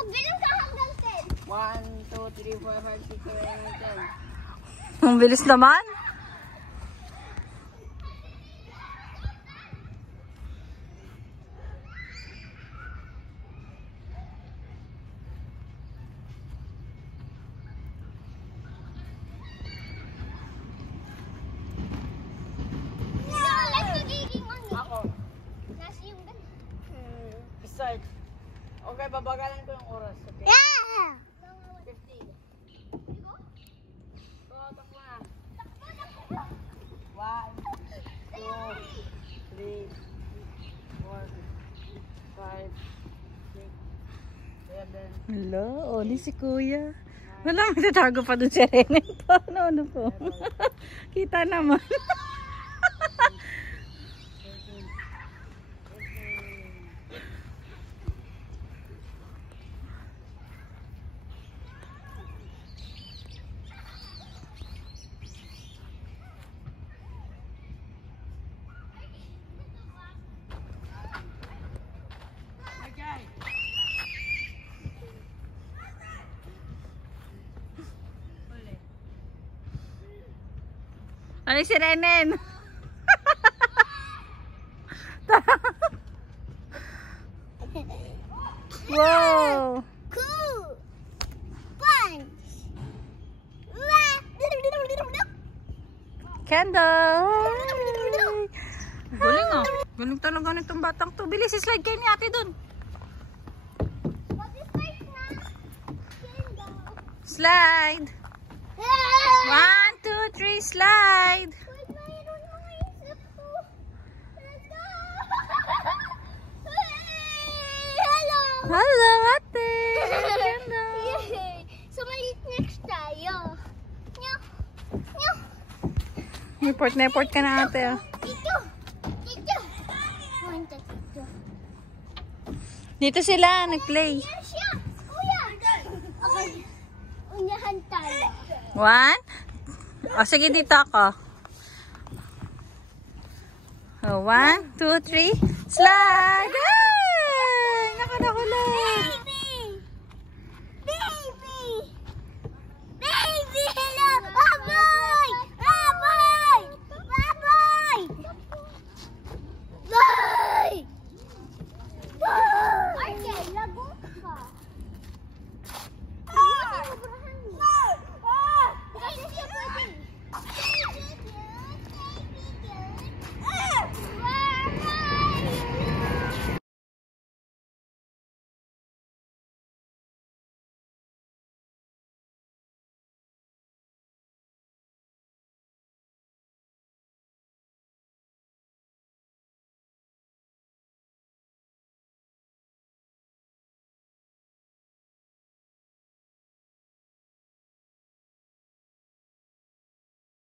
magbilang ka hanggang 10. 1, 2, 3, 4, 5, 6, 7, 8, 10. Ang bilis naman. Start. Okay, babagalan ko yung oras. Okay? Yeah! 50. So, takbo na. 1, 2, 3, 4, 5, 6, 7. Hello, Oli si Kuya. Wala, magtatago pa doon si Rene. Ano po? Kita naman. Ano si Renen? Wow! Cool! Punch! Candle! Galing ah. Galing talaga nitong batang to. Bilis, slide kayo ni ate dun. What is first na? Slide! 1, 2, 3, slide! Wait, mayroon mga isip ko. Let's go! Hello! Hello, ate! Candle! Yay! So, maliit next tayo. Nyo! Nyo! Report na report ka na ate ah. Dito! Dito! Punta dito. Dito sila, nag-play. Yan siya! Kuya! Okay. Unyahan tayo. 1. O, sige dito ako. 1, 2, 3, slide! Ah!